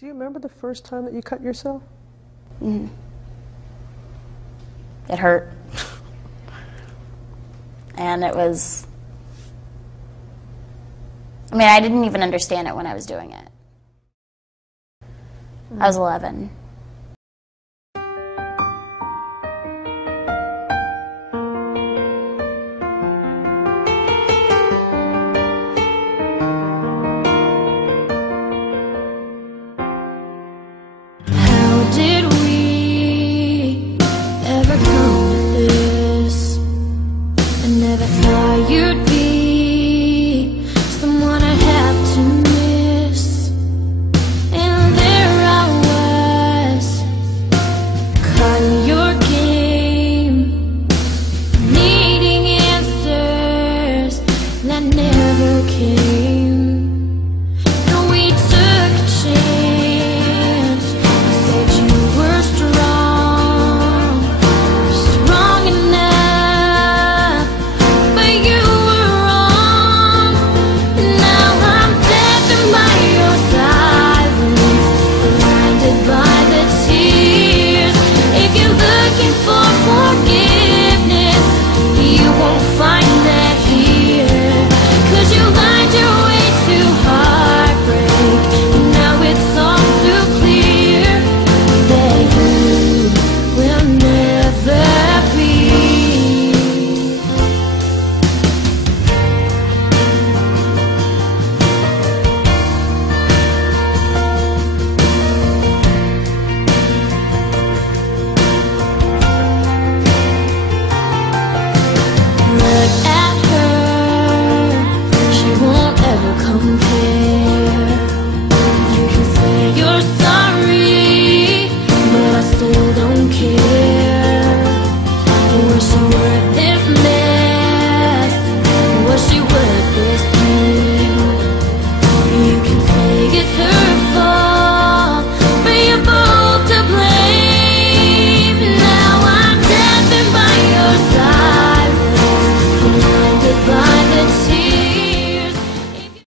Do you remember the first time that you cut yourself? Mm-hmm. It hurt. And it was, I mean, I didn't even understand it when I was doing it. I was 11.